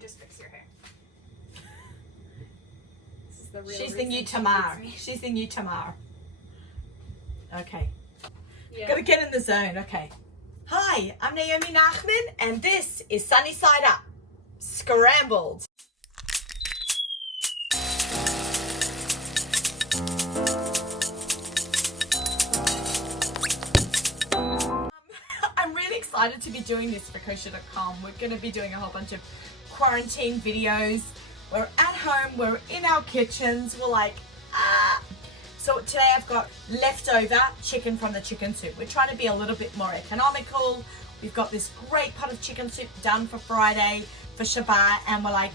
just fix your hair. This is the real She's the new Tamar. She's the new Tamar. Okay. Yeah. Gotta get in the zone. Okay. Hi, I'm Naomi Nachman, and this is Sunny Side Up Scrambled. I'm really excited to be doing this for kosher.com. We're going to be doing a whole bunch of quarantine videos. We're at home, we're in our kitchens, we're like, ah. So today I've got leftover chicken from the chicken soup. We're trying to be a little bit more economical. We've got this great pot of chicken soup done for Friday, for Shabbat, and we're like,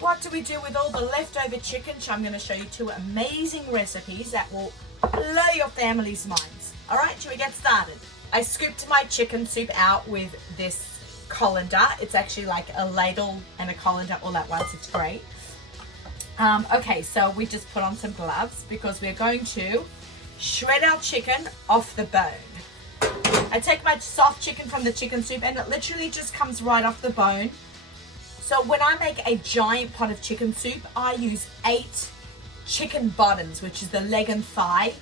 what do we do with all the leftover chicken? So I'm going to show you 2 amazing recipes that will blow your family's minds. All right, shall we get started? I scooped my chicken soup out with this colander. It's actually like a ladle and a colander all at once. It's great. Okay, so we just put on some gloves because we're going to shred our chicken off the bone. I take my soft chicken from the chicken soup and it literally just comes right off the bone. So when I make a giant pot of chicken soup, I use 8 chicken bottoms, which is the leg and thigh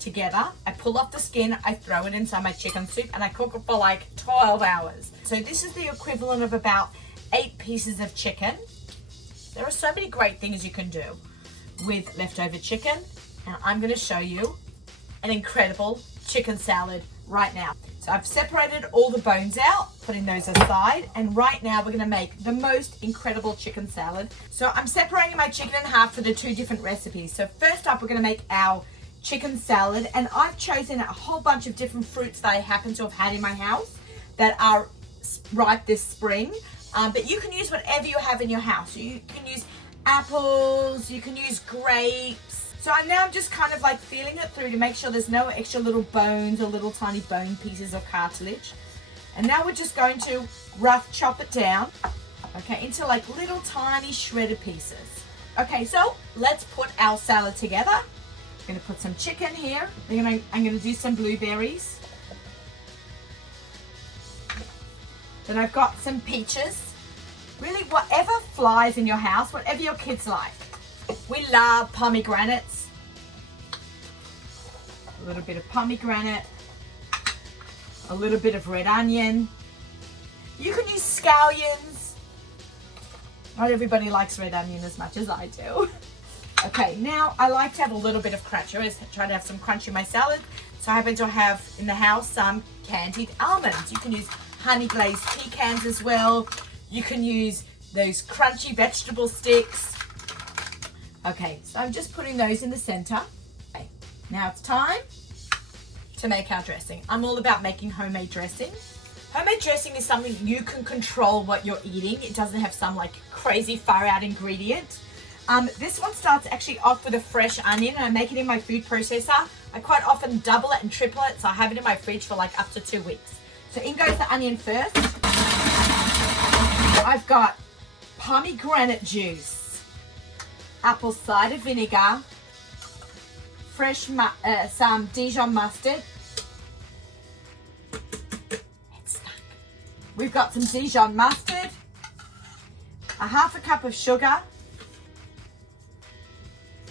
together. I pull off the skin, I throw it inside my chicken soup, and I cook it for like 12 hours. So this is the equivalent of about 8 pieces of chicken. There are so many great things you can do with leftover chicken, and I'm going to show you an incredible chicken salad right now. So I've separated all the bones out, putting those aside, and right now we're going to make the most incredible chicken salad. So I'm separating my chicken in half for the 2 different recipes. So first up, we're going to make our chicken salad, and I've chosen a whole bunch of different fruits that I happen to have had in my house that are ripe this spring. But you can use whatever you have in your house. You can use apples, you can use grapes. So I'm just kind of like feeling it through to make sure there's no extra little bones or little tiny bone pieces or cartilage. And now we're just going to rough chop it down, okay, into like little tiny shredded pieces. Okay, so let's put our salad together. I'm going to put some chicken here. I'm going to do some blueberries. Then I've got some peaches. Really, whatever flies in your house, whatever your kids like. We love pomegranates. A little bit of pomegranate. A little bit of red onion. You can use scallions. Not everybody likes red onion as much as I do. Okay, now I like to have a little bit of crunch. I always try to have some crunch in my salad. So I happen to have in the house some candied almonds. You can use honey glazed pecans as well. You can use those crunchy vegetable sticks. Okay, so I'm just putting those in the center. Okay, now it's time to make our dressing. I'm all about making homemade dressing. Homemade dressing is something you can control what you're eating. It doesn't have some like crazy far out ingredient. This one starts actually off with a fresh onion, and I make it in my food processor. I quite often double it and triple it, so I have it in my fridge for like up to 2 weeks. So in goes the onion first. I've got pomegranate juice, apple cider vinegar, fresh some Dijon mustard. It's stuck. We've got some Dijon mustard, a half a cup of sugar,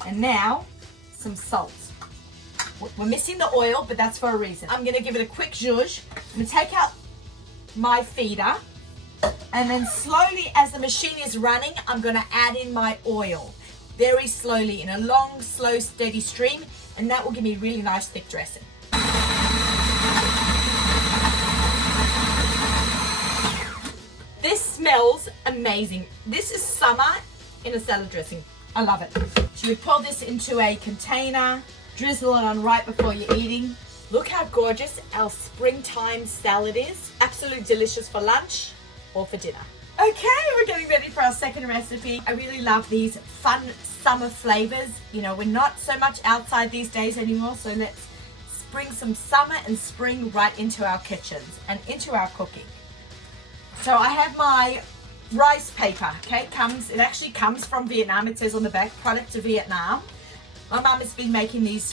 and now some salt. We're missing the oil, but that's for a reason. I'm going to give it a quick zhuzh. I'm going to take out my feeder, and then slowly, as the machine is running, I'm going to add in my oil. Very slowly, in a long, slow, steady stream, and that will give me really nice thick dressing. This smells amazing. This is summer in a salad dressing. I love it. So you pour this into a container, drizzle it on right before you're eating. Look how gorgeous our springtime salad is. Absolutely delicious for lunch or for dinner. Okay, we're getting ready for our second recipe. I really love these fun summer flavors. You know, we're not so much outside these days anymore, so let's bring some summer and spring right into our kitchens and into our cooking. So I have my rice paper, okay? It actually comes from Vietnam. It says on the back, product of Vietnam. My mum has been making these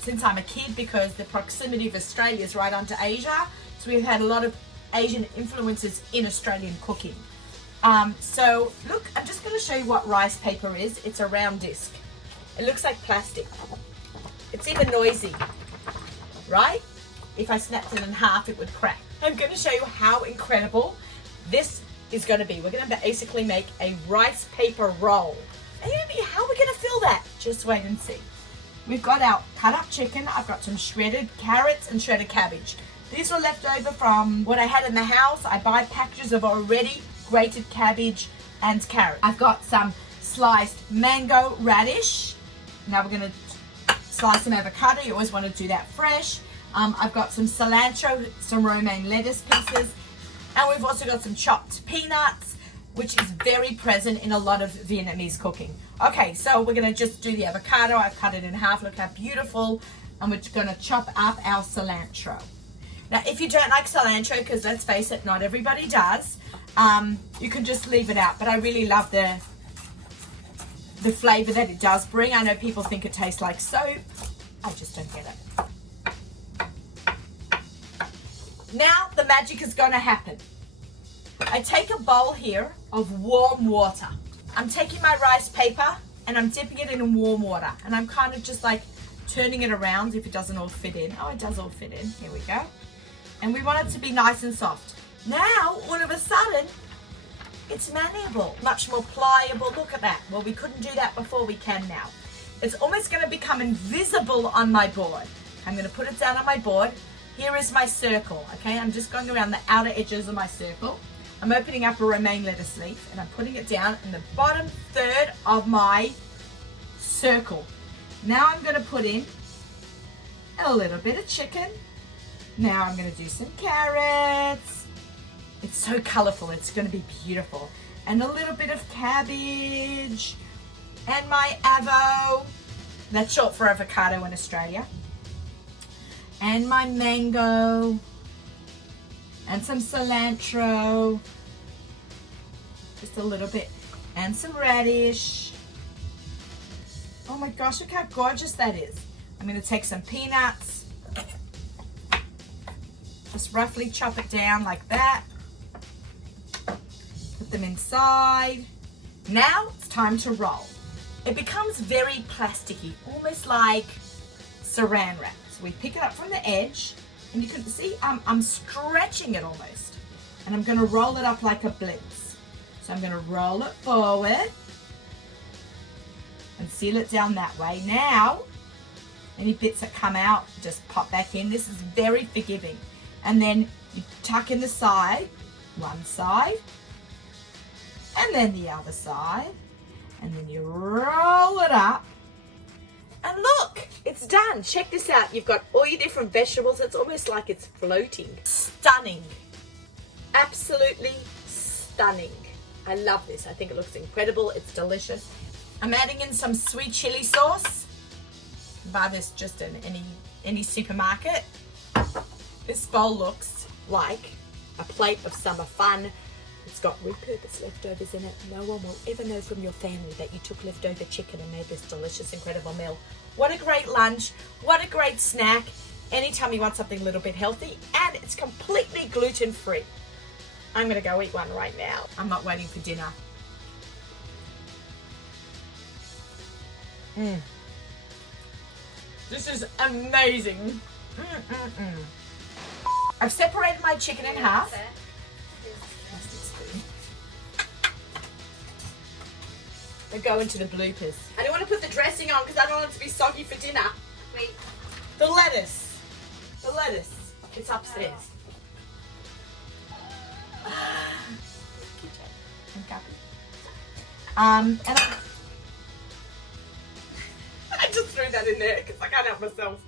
since I'm a kid because the proximity of Australia is right onto Asia. So we've had a lot of Asian influences in Australian cooking. So look, I'm just going to show you what rice paper is. It's a round disc. It looks like plastic. It's even noisy, right? If I snapped it in half, it would crack. I'm going to show you how incredible this is going to be. We're going to basically make a rice paper roll. And you're going to be, how are we going to fill that? Just wait and see. We've got our cut up chicken. I've got some shredded carrots and shredded cabbage. These were left over from what I had in the house. I buy packages of already grated cabbage and carrot. I've got some sliced mango radish. Now we're going to slice some avocado. You always want to do that fresh. I've got some cilantro, some romaine lettuce pieces, and we've also got some chopped peanuts, which is very present in a lot of Vietnamese cooking. Okay, so we're going to just do the avocado. I've cut it in half. Look how beautiful. And we're going to chop up our cilantro. Now, if you don't like cilantro, because let's face it, not everybody does, you can just leave it out. But I really love the flavor that it does bring. I know people think it tastes like soap. I just don't get it. Now the magic is going to happen. I take a bowl here of warm water. I'm taking my rice paper and I'm dipping it in warm water. And I'm kind of just like turning it around if it doesn't all fit in. Oh, it does all fit in. Here we go. And we want it to be nice and soft. Now, all of a sudden, it's malleable, much more pliable. Look at that. Well, we couldn't do that before, we can now. It's almost going to become invisible on my board. I'm going to put it down on my board. Here is my circle, okay? I'm just going around the outer edges of my circle. I'm opening up a romaine lettuce leaf and I'm putting it down in the bottom third of my circle. Now I'm going to put in a little bit of chicken. Now I'm going to do some carrots. It's so colorful. It's going to be beautiful. And a little bit of cabbage. And my avo. That's short for avocado in Australia. And my mango. And some cilantro. Just a little bit. And some radish. Oh my gosh, look how gorgeous that is. I'm going to take some peanuts. Just roughly chop it down like that. Put them inside. Now it's time to roll. It becomes very plasticky, almost like saran wrap. So we pick it up from the edge, and you can see I'm stretching it almost. And I'm going to roll it up like a blitz. So I'm going to roll it forward and seal it down that way. Now, any bits that come out, just pop back in. This is very forgiving. And then you tuck in the side, one side, and then the other side. And then you roll it up. And look, it's done. Check this out. You've got all your different vegetables. It's almost like it's floating. Stunning. Absolutely stunning. I love this. I think it looks incredible. It's delicious. I'm adding in some sweet chili sauce. Buy this just in any supermarket. This bowl looks like a plate of summer fun. It's got repurposed leftovers in it. No one will ever know from your family that you took leftover chicken and made this delicious, incredible meal. What a great lunch. What a great snack. Anytime you want something a little bit healthy, and it's completely gluten-free. I'm going to go eat one right now. I'm not waiting for dinner. This is amazing. I've separated my chicken in half. They go into the bloopers. I don't want to put the dressing on because I don't want it to be soggy for dinner. Wait. The lettuce. The lettuce. It's upstairs. And I just threw that in there because I can't help myself.